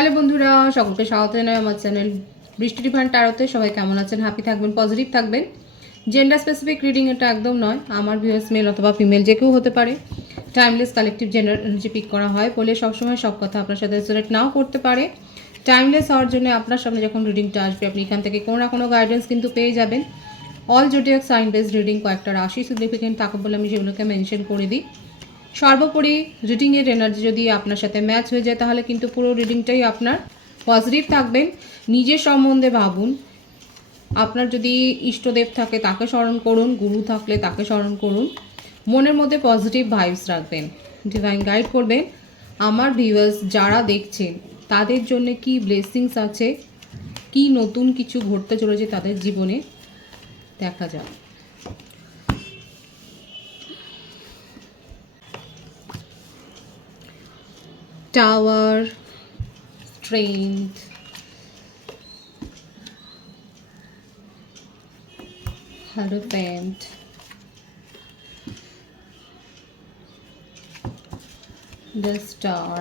Hello বন্ধুরা, সকলকে স্বাগত জানাই আমার চ্যানেল বৃষ্টি ডিভাইন ট্যারোতে। সবাই কেমন আছেন? হ্যাপি থাকবেন, পজিটিভ থাকবেন। জেন্ডার স্পেসিফিক রিডিং এটা একদম নয়। আমার ভিউয়ার্স মেল অথবা ফিমেল যে কেউ হতে পারে। Timeless collective gender energy pick করা হয় বলে সবসময় সব কথা আপনার সাথে রিলেট নাও করতে পারে। টাইমলেস হওয়ার জন্য আপনার সামনে যখন রিডিংটা আসবে আপনি এখান থেকে কোনো না কোনো গাইডেন্স কিন্তু পেয়ে যাবেন। All zodiac sign based reading, কয়েকটা রাশি সিগনিফিকেন্ট থাকে বলে আমি সেগুলোকে মেনশন করে দিই। সর্বোপরি রিডিংয়ের এনার্জি যদি আপনার সাথে ম্যাচ হয়ে যায় তাহলে কিন্তু পুরো রিডিংটাই আপনার পজিটিভ থাকবেন। নিজের সম্বন্ধে ভাবুন। আপনার যদি ইষ্টদেব থাকে তাকে স্মরণ করুন, গুরু থাকলে তাকে স্মরণ করুন। মনের মধ্যে পজিটিভ ভাইবস রাখবেন। ডিভাইন গাইড করবেন। আমার ভিউয়ার্স যারা দেখছেন তাদের জন্য কি ব্লেসিংস আছে, কি নতুন কিছু ঘটতে চলেছে তাদের জীবনে, দেখা যাক। Tower, strength, Hierophant, the Star,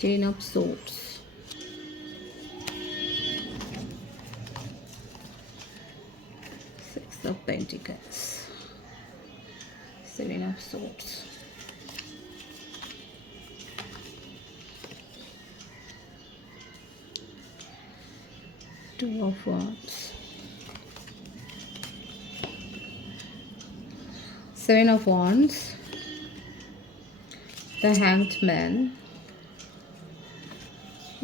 Ten of Swords, Six of Pentacles, Seven of Swords, Two of Wands, Seven of Wands, the Hanged Man,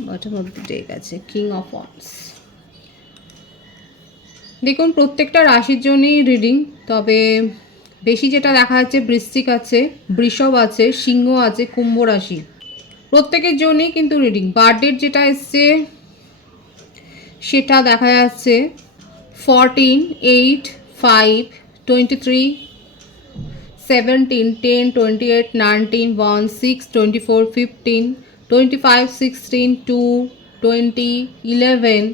bottom of the deck আছে King of Wands। দেখুন প্রত্যেকটা রাশির জন্যই রিডিং, তবে বেশি যেটা দেখা যাচ্ছে বৃশ্চিক আছে, বৃষভ আছে, সিংহ আছে, কুম্ভ রাশি, প্রত্যেকের জন্যই কিন্তু রিডিং। বার্থডেট যেটা এসছে সেটা দেখা যাচ্ছে 14, 8, 5, 23, 17, 10, 28, 19, 1, 6, 24, 15, 25, 16, 2, 20, 11,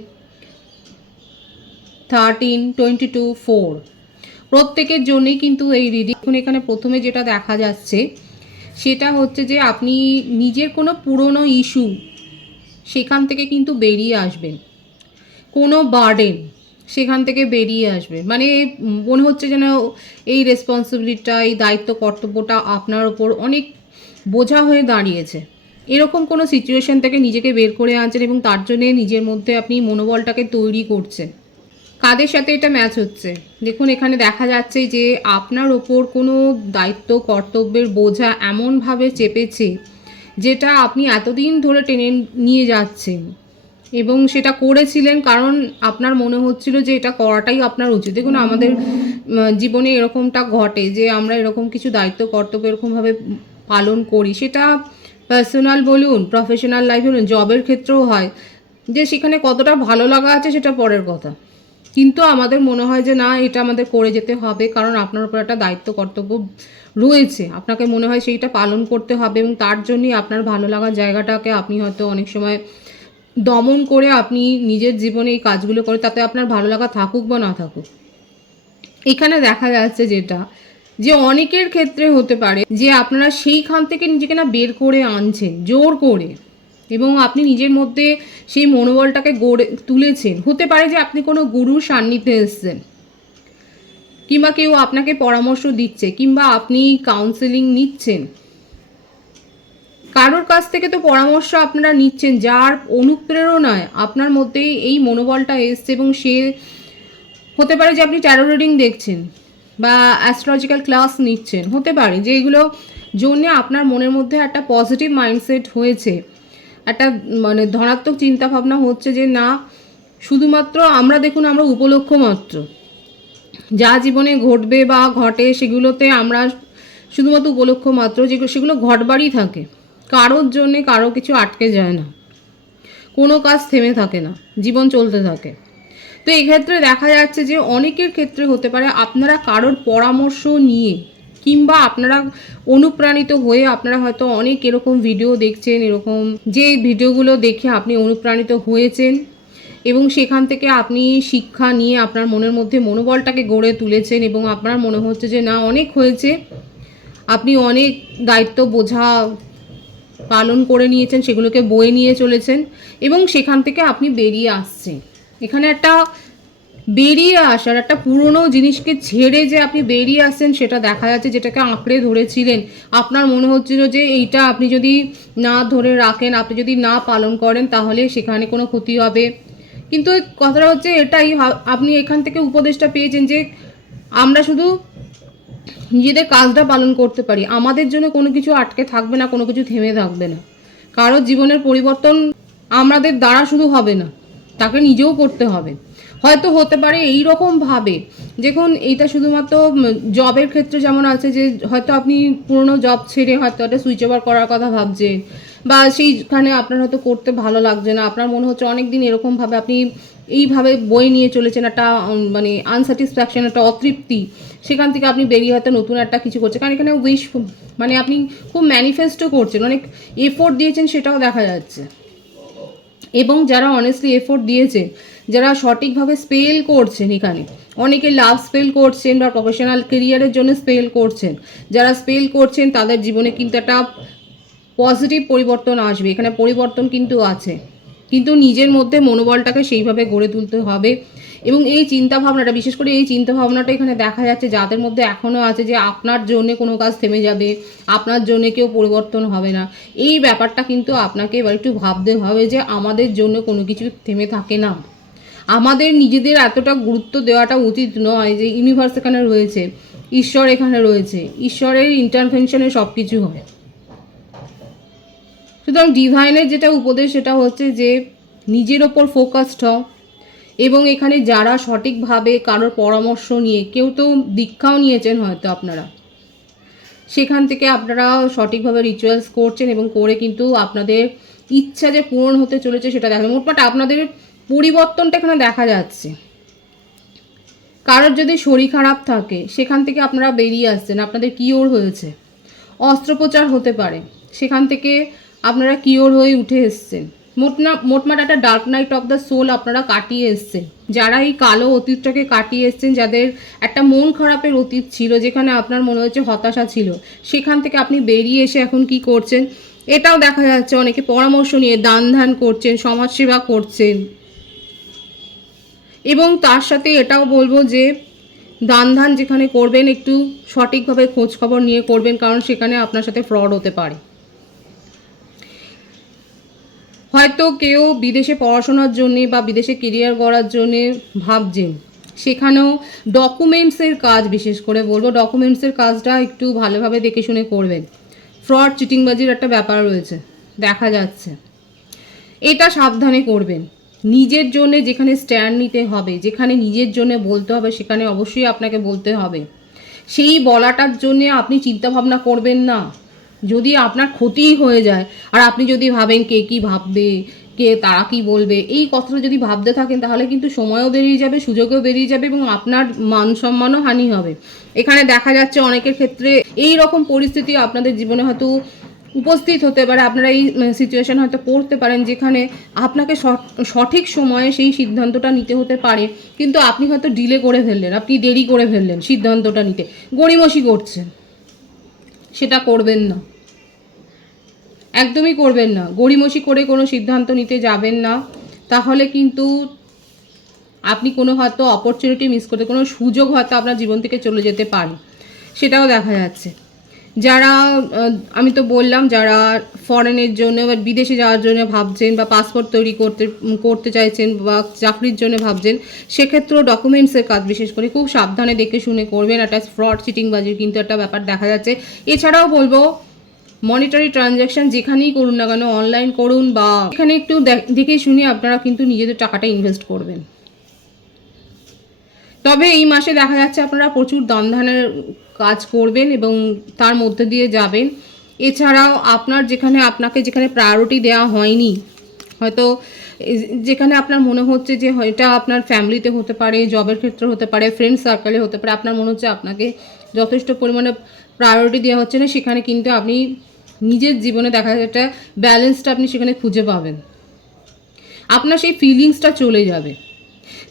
13, 22, 4, প্রত্যেকের জন্যই কিন্তু এই রিডিং। এখন এখানে প্রথমে যেটা দেখা যাচ্ছে সেটা হচ্ছে যে আপনি নিজের কোনো পুরনো ইস্যু সেখান থেকে কিন্তু বেরিয়ে আসবেন, কোনো বার্ডেন সেখান থেকে বেরিয়ে আসবে। মানে মনে হচ্ছে যেন এই রেসপন্সিবিলিটিটা, এই দায়িত্ব কর্তব্যটা আপনার ওপর অনেক বোঝা হয়ে দাঁড়িয়েছে। এরকম কোনো সিচুয়েশন থেকে নিজেকে বের করে আনছেন এবং তার জন্যে নিজের মধ্যে আপনি মনোবলটাকে তৈরি করছেন। কাদের সাথে এটা ম্যাচ হচ্ছে দেখুন, এখানে দেখা যাচ্ছে যে আপনার ওপর কোনো দায়িত্ব কর্তব্যের বোঝা এমনভাবে চেপেছে যেটা আপনি এতদিন ধরে টেনে নিয়ে যাচ্ছেন এবং সেটা করেছিলেন কারণ আপনার মনে হচ্ছিল যে এটা করাটাই আপনার উচিত। দেখুন আমাদের জীবনে এরকমটা ঘটে যে আমরা এরকম কিছু দায়িত্ব কর্তব্য এরকমভাবে পালন করি, সেটা পার্সোনাল বলুন, প্রফেশনাল লাইফ বলুন, জবের ক্ষেত্রেও হয়, যে সেখানে কতটা ভালো লাগা আছে সেটা পরের কথা, কিন্তু আমাদের মনে হয় যে না এটা আমাদের করে যেতে হবে কারণ আপনার উপর একটা দায়িত্ব কর্তব্য রয়েছে, আপনাকে মনে হয় সেইটা পালন করতে হবে এবং তার জন্যই আপনার ভালো লাগার জায়গাটাকে আপনি হয়তো অনেক সময় দমন করে আপনি নিজের জীবনে এই কাজগুলো করে, তাতে আপনার ভালো লাগা থাকুক বা না থাকুক। এখানে দেখা যাচ্ছে যেটা যে অনেকের ক্ষেত্রে হতে পারে যে আপনারা সেইখান থেকে নিজেকে না বের করে আনছেন জোর করে এবং আপনি নিজের মধ্যে সেই মনোবলটাকে গড়ে তুলেছেন। হতে পারে যে আপনি কোনো গুরুর সান্নিধ্যে এসেছেন, কিংবা কেউ আপনাকে পরামর্শ দিচ্ছে, কিংবা আপনি কাউন্সেলিং নিচ্ছেন, কারোর কাছ থেকে তো পরামর্শ আপনারা নিচ্ছেন যার অনুপ্রেরণায় আপনার মধ্যে এই মনোবলটা এসছে। এবং সে হতে পারে যে আপনি ট্যারো রিডিং দেখছেন বা অ্যাস্ট্রোলজিক্যাল ক্লাস নিচ্ছেন, হতে পারে যে এগুলো জন্যে আপনার মনের মধ্যে একটা পজিটিভ মাইন্ডসেট হয়েছে, একটা মানে ধনাত্মক চিন্তাভাবনা হচ্ছে যে না শুধুমাত্র আমরা দেখুন আমরা উপলক্ষ মাত্র, যা জীবনে ঘটবে বা ঘটে সেগুলোতে আমরা শুধুমাত্র উপলক্ষ মাত্র, যে সেগুলো ঘটবারই থাকে, কারোর জন্যে কারো কিছু আটকে যায় না, কোনো কাজ থেমে থাকে না, জীবন চলতে থাকে। তো এক্ষেত্রে দেখা যাচ্ছে যে অনেকের ক্ষেত্রে হতে পারে আপনারা কারোর পরামর্শ নিয়ে কিংবা আপনারা অনুপ্রাণিত হয়ে আপনারা হয়তো অনেক এরকম ভিডিও দেখছেন, এরকম যে ভিডিওগুলো দেখে আপনি অনুপ্রাণিত হয়েছেন এবং সেখান থেকে আপনি শিক্ষা নিয়ে আপনার মনের মধ্যে মনোবলটাকে গড়ে তুলেছেন এবং আপনার মনে হচ্ছে যে না অনেক হয়েছে, আপনি অনেক দায়িত্ব বোঝা পালন করে নিয়েছেন, সেগুলোকে বয়ে নিয়ে চলেছেন এবং সেখান থেকে আপনি বেরিয়ে আসছেন। এখানে একটা বেরিয়ে আসার, একটা পুরনো জিনিসকে ছেড়ে যে আপনি বেরিয়ে আসছেন সেটা দেখা যাচ্ছে, যেটাকে আঁকড়ে ধরেছিলেন। আপনার মনে হচ্ছিল যে এইটা আপনি যদি না ধরে রাখেন, আপনি যদি না পালন করেন তাহলে সেখানে কোনো ক্ষতি হবে। কিন্তু কথাটা হচ্ছে এটাই, আপনি এখান থেকে উপদেশটা পেয়েছেন যে আমরা শুধু নিজেদের কাজটা পালন করতে পারি, আমাদের জন্য কোনো কিছু আটকে থাকবে না, কোনো কিছু থেমে থাকবে না। কারোর জীবনের পরিবর্তন আমাদের দ্বারা শুধু হবে না, তাকে নিজেও করতে হবে। হয়তো হতে পারে এই রকমভাবে, দেখুন এইটা শুধুমাত্র জবের ক্ষেত্রে যেমন আছে যে হয়তো আপনি পুরনো জব ছেড়ে হয়তো একটা সুইচ ওভার করার কথা ভাবছেন, বা সেইখানে আপনার হয়তো করতে ভালো লাগছে না, আপনার মনে হচ্ছে অনেক দিন এরকমভাবে আপনি এইভাবে বই নিয়ে চলেছেন, একটা মানে আনস্যাটিসফ্যাকশন, একটা অতৃপ্তি, সেখান থেকে আপনি বেরিয়ে হয়তো নতুন একটা কিছু করছেন। কারণ এখানে উইশ মানে আপনি খুব ম্যানিফেস্টও করছেন, অনেক এফোর্ট দিয়েছেন, সেটাও দেখা যাচ্ছে। এবং যারা অনেস্টলি এফোর্ট দিয়েছেন, যারা সঠিকভাবে স্পেল করছেন, এখানে অনেকে লাভ স্পেল করছেন বা প্রফেশনাল কেরিয়ারের জন্য স্পেল করছেন, যারা স্পেল করছেন তাদের জীবনে কিন্তু একটা পজিটিভ পরিবর্তন আসবে। এখানে পরিবর্তন কিন্তু আছে, কিন্তু নিজের মধ্যে মনোবলটাকে সেইভাবে গড়ে তুলতে হবে। এবং এই চিন্তাভাবনাটা, বিশেষ করে এই চিন্তাভাবনাটা এখানে দেখা যাচ্ছে যাদের মধ্যে এখনও আছে যে আপনার জন্য কোনো কাজ থেমে যাবে, আপনার জন্য কেউ পরিবর্তন হবে না, এই ব্যাপারটা কিন্তু আপনাকে এবার একটু ভাবতে হবে যে আমাদের জন্য কোনো কিছু থেমে থাকে না। আমাদের নিজেদের এতটা গুরুত্ব দেওয়াটা উচিত নয় যে ইউনিভার্স এখানে রয়েছে, ঈশ্বর এখানে রয়েছে, ঈশ্বরের ইন্টারভেনশনে সব কিছু হয়। সুতরাং ডিভাইনের যেটা উপদেশ সেটা হচ্ছে যে নিজের ওপর ফোকাসড হও। এবং এখানে যারা সঠিকভাবে কারোর পরামর্শ নিয়ে, কেউ তো দীক্ষাও নিয়েছেন হয়তো আপনারা, সেখান থেকে আপনারা সঠিকভাবে রিচুয়ালস করছেন এবং করে কিন্তু আপনাদের ইচ্ছা যে পূরণ হতে চলেছে সেটা দেখা, মোটমাট আপনাদের পরিবর্তনটা এখানে দেখা যাচ্ছে। কারোর যদি শরীর খারাপ থাকে সেখান থেকে আপনারা বেরিয়ে আসছেন, আপনাদের কিওর হয়েছে। অস্ত্রোপচার হতে পারে, সেখান থেকে আপনারা কিওর হয়ে উঠে এসছেন। মোটমাট একটা dark night of the soul আপনারা কাটিয়ে এসছেন। যারা এই কালো অতীতটাকে কাটিয়ে এসছেন, যাদের একটা মন খারাপের অতীত ছিল, যেখানে আপনার মনে হচ্ছে হতাশা ছিল, সেখান থেকে আপনি বেরিয়ে এসে এখন কি করছেন এটাও দেখা যাচ্ছে। অনেকে পরামর্শ নিয়ে দান ধ্যান করছেন, সমাজসেবা করছেন। এবং তার সাথে এটাও বলবো যে দান ধ্যান যেখানে করবেন একটু সঠিকভাবে খোঁজ খবর নিয়ে করবেন, কারণ সেখানে আপনার সাথে ফ্রড হতে পারে। হয়তো কেউ বিদেশে পড়াশোনার জন্যে বা বিদেশে কেরিয়ার গড়ার জন্যে ভাবছেন, সেখানেও ডকুমেন্টসের কাজ, বিশেষ করে বলবো ডকুমেন্টসের কাজটা একটু ভালোভাবে দেখে শুনে করবেন। ফ্রড চিটিংবাজির একটা ব্যাপার রয়েছে দেখা যাচ্ছে, এটা সাবধানে করবেন। নিজের জন্যে যেখানে স্ট্যান্ড নিতে হবে, যেখানে নিজের জন্যে বলতে হবে, সেখানে অবশ্যই আপনাকে বলতে হবে। সেই বলাটার জন্যে আপনি চিন্তাভাবনা করবেন না। যদি আপনার ক্ষতিই হয়ে যায় আর আপনি যদি ভাবেন কে কী ভাববে, কে তারা কী বলবে, এই কথাটা যদি ভাবতে থাকেন তাহলে কিন্তু সময়ও বেরিয়ে যাবে, সুযোগও বেরিয়ে যাবে এবং আপনার মান সম্মানও হানি হবে। এখানে দেখা যাচ্ছে অনেকের ক্ষেত্রে এই রকম পরিস্থিতি আপনাদের জীবনে হয়তো উপস্থিত হতে পারে, আপনারা এই সিচুয়েশন হয়তো পড়তে পারেন যেখানে আপনাকে সঠিক সময়ে সেই সিদ্ধান্তটা নিতে হতে পারে, কিন্তু আপনি হয়তো ডিলে করে ফেললেন, আপনি দেরি করে ফেললেন সিদ্ধান্তটা নিতে, গড়িমসি করছেন। সেটা করবেন না, একদমই করবেন না। গড়িমসি করে কোনো সিদ্ধান্ত নিতে যাবেন না, তাহলে কিন্তু আপনি কোনো হয়তো অপরচুনিটি মিস করতে, কোনো সুযোগ হয়তো আপনার জীবন থেকে চলে যেতে পারে, সেটাও দেখা যাচ্ছে। যারা আমি তো বললাম যারা ফরেনের জন্য বা বিদেশে যাওয়ার জন্য ভাবছেন বা পাসপোর্ট তৈরি করতে চাইছেন বা চাকরির জন্য ভাবছেন, সেক্ষেত্রেও ডকুমেন্টসের কাজ বিশেষ করে খুব সাবধানে দেখে শুনে করবেন। একটা ফ্রড চিটিংবাজির কিন্তু একটা ব্যাপার দেখা যাচ্ছে। এছাড়াও বলবো মনিটারি ট্রানজ্যাকশান যেখানেই করুন না কেন, অনলাইন করুন বা এখানে একটু দেখে শুনে আপনারা কিন্তু নিজেদের টাকাটা ইনভেস্ট করবেন। তবে এই মাসে দেখা যাচ্ছে আপনারা প্রচুর দান ধ্যানের কাজ করবেন এবং তার মধ্যে দিয়ে যাবেন। এছাড়াও আপনার যেখানে প্রায়োরিটি দেওয়া হয়নি, হয়তো যেখানে আপনার মনে হচ্ছে যে এটা আপনার ফ্যামিলিতে হতে পারে, জবের ক্ষেত্রে হতে পারে, ফ্রেন্ড সার্কেলে হতে পারে, আপনার মনে হচ্ছে আপনাকে যথেষ্ট পরিমাণে প্রায়োরিটি দেওয়া হচ্ছে না, সেখানে কিন্তু আপনি নিজের জীবনে দেখা যাচ্ছে একটা ব্যালেন্সটা আপনি সেখানে খুঁজে পাবেন। আপনার সেই ফিলিংসটা চলে যাবে।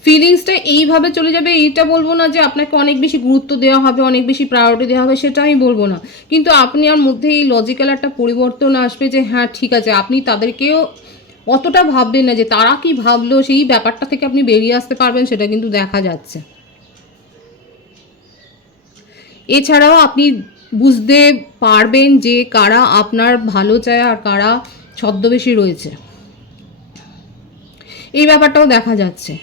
ফিলিংসটা এইভাবে চলে যাবে, এইটা বলবো না যে আপনাকে অনেক বেশি গুরুত্ব দেওয়া হবে, অনেক বেশি প্রায়োরিটি দেওয়া হবে, সেটা আমি বলবো না, কিন্তু আপনার মধ্যে এই লজিক্যাল একটা পরিবর্তন আসবে যে হ্যাঁ ঠিক আছে, আপনি তাদেরকেও অতটা ভাববেন না যে তারা কি ভাবলো, সেই ব্যাপারটা থেকে আপনি বেরিয়ে আসতে পারবেন, সেটা কিন্তু দেখা যাচ্ছে। এছাড়াও আপনি বুঝতে পারবেন যে কারা আপনার ভালো চায় আর কারা ছদ্মবেশী রয়েছে, এই ব্যাপারটাও দেখা যাচ্ছে।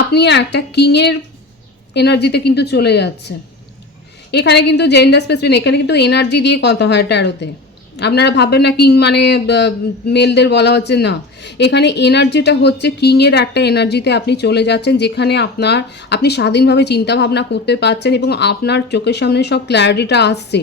আপনি একটা কিংয়ের এনার্জিতে কিন্তু চলে যাচ্ছে। এখানে কিন্তু জেন্ডার স্পেসিফিক, এখানে কিন্তু এনার্জি দিয়ে কথা হয় ট্যারোতে। আপনারা ভাববেন না কিং মানে মেলদের বলা হচ্ছে, না, এখানে এনার্জিটা হচ্ছে কিংয়ের একটা এনার্জিতে আপনি চলে যাচ্ছেন, যেখানে আপনি স্বাধীনভাবে চিন্তা ভাবনা করতে পারছেন এবং আপনার চোখের সামনে সব ক্ল্যারিটিটা আসছে।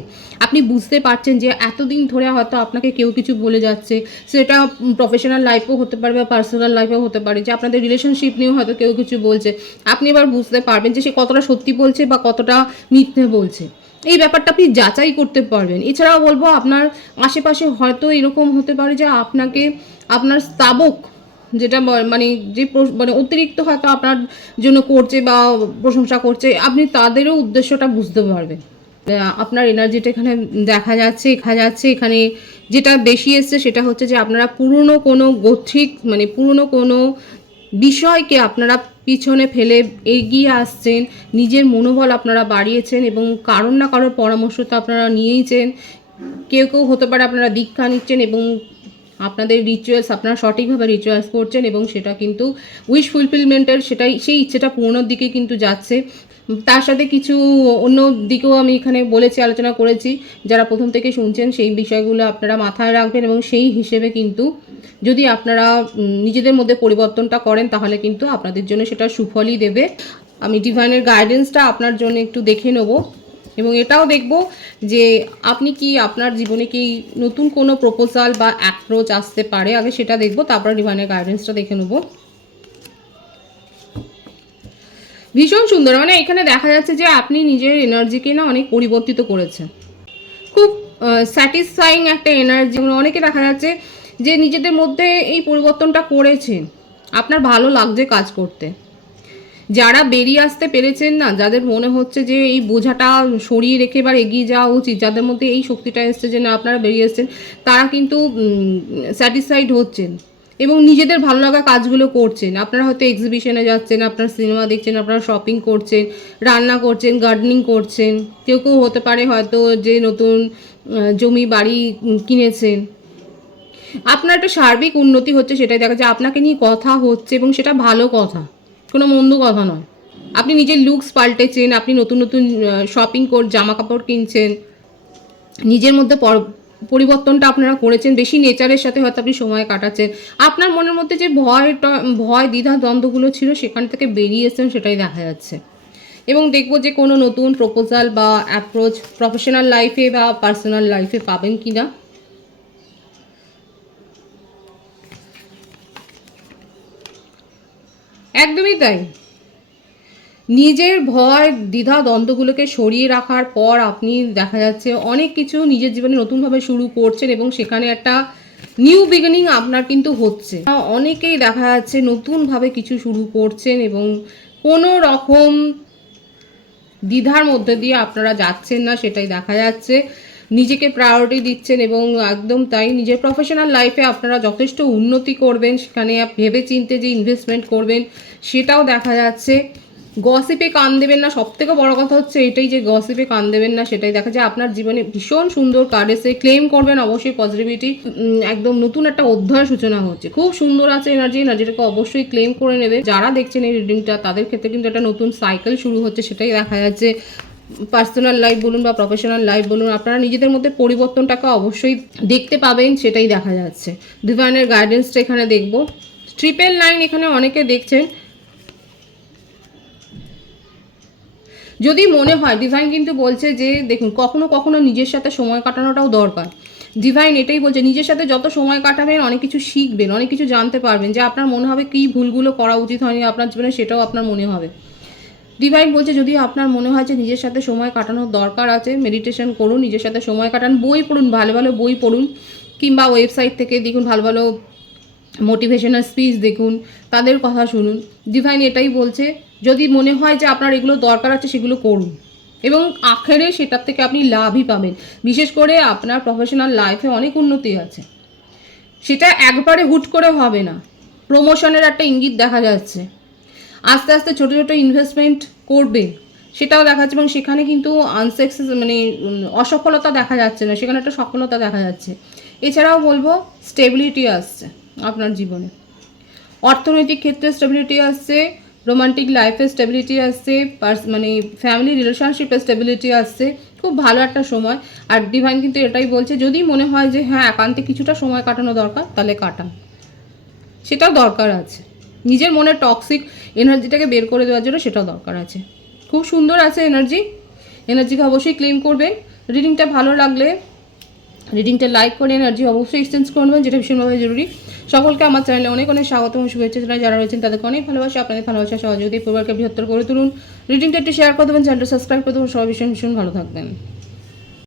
আপনি বুঝতে পারছেন যে এতদিন ধরে হয়তো আপনাকে কেউ কিছু বলে যাচ্ছে, সেটা প্রফেশনাল লাইফেও হতে পারে বা পার্সোনাল লাইফেও হতে পারে, যে আপনাদের রিলেশনশিপ নিয়েও হয়তো কেউ কিছু বলছে। আপনি এবার বুঝতে পারবেন যে সে কতটা সত্যি বলছে বা কতটা মিথ্যে বলছে, এই ব্যাপারটা আপনি যাচাই করতে পারবেন। এছাড়াও বলবো, আপনার আশেপাশে হয়তো এরকম হতে পারে যে আপনার স্তাবক, যেটা মানে মানে অতিরিক্ত হয়তো আপনার জন্য করছে বা প্রশংসা করছে, আপনি তাদেরও উদ্দেশ্যটা বুঝতে পারবেন। আপনার এনার্জিটা এখানে দেখা যাচ্ছে এখানে যেটা বেশি এসছে সেটা হচ্ছে যে আপনারা পুরনো কোনো গথিক মানে পুরনো কোনো বিষয়কে আপনারা পিছনে ফেলে এগিয়ে আসছেন, নিজের মনোবল আপনারা বাড়িয়েছেন এবং কারোর না কারোর পরামর্শ তো আপনারা নিয়েইছেন। কেউ হতে পারে আপনারা দীক্ষা নিচ্ছেন এবং আপনাদের রিচুয়ালস, আপনারা সঠিকভাবে রিচুয়ালস করছেন এবং সেটা কিন্তু উইশ ফুলফিলমেন্টের সেই ইচ্ছেটা পূর্ণর দিকে কিন্তু যাচ্ছে। তার সাথে কিছু অন্য দিকেও আমি এখানে আলোচনা করেছি, যারা প্রথম থেকে শুনছেন সেই বিষয়গুলো আপনারা মাথায় রাখবেন এবং সেই হিসেবে কিন্তু যদি আপনারা নিজেদের মধ্যে পরিবর্তনটা করেন তাহলে কিন্তু আপনাদের জন্য সেটা সুফলই দেবে। আমি ডিভাইনের গাইডেন্সটা আপনার জন্য একটু দেখে নেব এবং এটাও দেখব যে আপনি কি আপনার জীবনে কি নতুন কোনো প্রপোজাল বা অ্যাপ্রোচ আসতে পারে, আগে সেটা দেখব, তারপর ডিভাইনের গাইডেন্সটা দেখে নেব। ভীষণ সুন্দর, মানে এখানে দেখা যাচ্ছে যে আপনি নিজের এনার্জিকে না অনেক পরিবর্তিত করেছেন, খুব স্যাটিসফাইং একটা এনার্জি। অনেকে দেখা যাচ্ছে যে নিজেদের মধ্যে এই পরিবর্তনটা করেছেন, আপনার ভালো লাগছে কাজ করতে। যারা বেরিয়ে আসতে পেরেছেন না, যাদের মনে হচ্ছে যে এই বোঝাটা সরিয়ে রেখে এবার এগিয়ে যাওয়া উচিত, যাদের মধ্যে এই শক্তিটা এসছে যে না আপনারা বেরিয়ে এসছেন, তারা কিন্তু স্যাটিসফাইড হচ্ছেন এবং নিজেদের ভালো লাগা কাজগুলো করছেন। আপনারা হয়তো এক্সিবিশনে যাচ্ছেন, আপনারা সিনেমা দেখছেন, আপনারা শপিং করছেন, রান্না করছেন, গার্ডেনিং করছেন, কেউ হতে পারে হয়তো যে নতুন জমি বাড়ি কিনেছেন। আপনার একটা সার্বিক উন্নতি হচ্ছে, সেটাই দেখা যায়। আপনাকে নিয়ে কথা হচ্ছে এবং সেটা ভালো কথা, কোনো মন্দ কথা নয়। আপনি নিজের লুকস পাল্টেছেন, আপনি নতুন নতুন শপিং জামা কাপড় কিনছেন, নিজের মধ্যে পরিবর্তনটা আপনারা করেছেন, বেশি নেচারের সাথে হয়তো আপনি সময় কাটাচ্ছেন। আপনার মনের মধ্যে যে ভয় দ্বিধা দ্বন্দ্বগুলো ছিল সেখান থেকে বেরিয়ে এসেছেন, সেটাই দেখা যাচ্ছে। এবং দেখব যে কোনো নতুন প্রপোজাল বা অ্যাপ্রোচ প্রফেশনাল লাইফে বা পার্সোনাল লাইফে পাবেন কি না। একদমই তাই, নিজের ভয় দ্বিধা দ্বন্দ্বগুলোকে সরিয়ে রাখার পর আপনি দেখা যাচ্ছে অনেক কিছু নিজের জীবনে নতুনভাবে শুরু করছেন এবং সেখানে একটা নিউ বিগিনিং আপনার কিন্তু হচ্ছে। অনেকেই দেখা যাচ্ছে নতুনভাবে কিছু শুরু করছেন এবং কোনো রকম দ্বিধার মধ্যে দিয়ে আপনারা যাচ্ছেন না, সেটাই দেখা যাচ্ছে। নিজেকে প্রায়োরিটি দিচ্ছেন এবং একদম তাই, নিজের প্রফেশনাল লাইফে আপনারা যথেষ্ট উন্নতি করবেন, সেখানে ভেবে চিনতে যে ইনভেস্টমেন্ট করবেন সেটাও দেখা যাচ্ছে। গসিপে কান দেবেন না, সবথেকে বড় কথা হচ্ছে এটাই যে গসিপে কান দেবেন না, সেটাই দেখা যায়। আপনার জীবনে ভীষণ সুন্দর কার্ড এসে ক্লেম করবেন অবশ্যই পজিটিভিটি, একদম নতুন একটা অধ্যায় সূচনা হচ্ছে, খুব সুন্দর আছে এনার্জিটাকে অবশ্যই ক্লেম করে নেবে। যারা দেখছেন এই রিডিংটা তাদের ক্ষেত্রে কিন্তু একটা নতুন সাইকেল শুরু হচ্ছে, সেটাই দেখা যাচ্ছে। পার্সোনাল লাইফ বলুন বা প্রফেশনাল লাইফ বলুন, আপনারা নিজেদের মধ্যে পরিবর্তনটাকে অবশ্যই দেখতে পাবেন, সেটাই দেখা যাচ্ছে। ডিভাইনের গাইডেন্সটা এখানে দেখব। 999 এখানে অনেকে দেখছেন, যদি মনে হয় ডিভাইন কিন্তু বলছে যে দেখুন কখনো কখনো নিজের সাথে সময় কাটানোটাও দরকার। ডিভাইন এটাই বলছে, নিজের সাথে যত সময় কাটাবেন অনেক কিছু শিখবেন, অনেক কিছু জানতে পারবেন, যে আপনার মনে হবে কী ভুলগুলো করা উচিত হয়নি আপনার জীবনে, সেটাও আপনার মনে হবে। ডিভাইন বলছে যদি আপনার মনে হয় যে নিজের সাথে সময় কাটানোর দরকার আছে, মেডিটেশন করুন, নিজের সাথে সময় কাটান, বই পড়ুন, ভালো ভালো বই পড়ুন, কিংবা ওয়েবসাইট থেকে দেখুন ভালো ভালো মোটিভেশনাল স্পিচ দেখুন, তাদের কথা শুনুন। ডিভাইন এটাই বলছে, যদি মনে হয় যে আপনার এগুলো দরকার আছে সেগুলো করুন, এবং আখেরে সেটার থেকে আপনি লাভই পাবেন। বিশেষ করে আপনার প্রফেশনাল লাইফে অনেক উন্নতি আছে, সেটা একবারে হুট করে হবে না। প্রমোশনের একটা ইঙ্গিত দেখা যাচ্ছে, আস্তে আস্তে ছোটো ছোটো ইনভেস্টমেন্ট করবেন, সেটাও দেখাচ্ছে, এবং সেখানে কিন্তু আনসাকসেস মানে অসফলতা দেখা যাচ্ছে না, সেখানে একটা সফলতা দেখা যাচ্ছে। এছাড়াও বলবো স্টেবিলিটি আসছে আপনার জীবনে, অর্থনৈতিক ক্ষেত্রে স্টেবিলিটি আসছে, রোমান্টিক লাইফে স্টেবিলিটি আসছে, মানে ফ্যামিলি রিলেশনশিপে স্টেবিলিটি আসছে। খুব ভালো একটা সময়। আর ডিভাইন কিন্তু এটাই বলছে, যদি মনে হয় যে হ্যাঁ একান্তে কিছুটা সময় কাটানো দরকার, তাহলে কাটান, সেটাও দরকার আছে। নিজের মনের টক্সিক এনার্জিটাকে বের করে দেওয়ার জন্য সেটাও দরকার আছে। খুব সুন্দর আছে এনার্জিকে অবশ্যই ক্লেম করবেন। রিডিংটা ভালো লাগলে রিডিংটা লাইক করে এনার্জি অবশ্যই এক্সচেঞ্জ করবেন, যেটা ভীষণভাবে জরুরি। সকলকে আমার চ্যানেলে অনেক অনেক স্বাগত এবং শুভেচ্ছা জানাই। যারা রয়েছেন তাদেরকে অনেক ভালোবাসা, আপনাদের ভালোবাসা সহযোগিতা পরিবারকে বৃহত্তর করে তুলুন। রিডিংটা একটু শেয়ার করে দেবেন, চ্যানেলটা সাবস্ক্রাইব করে দেবেন। সবাই ভীষণ ভীষণ ভালো থাকবেন।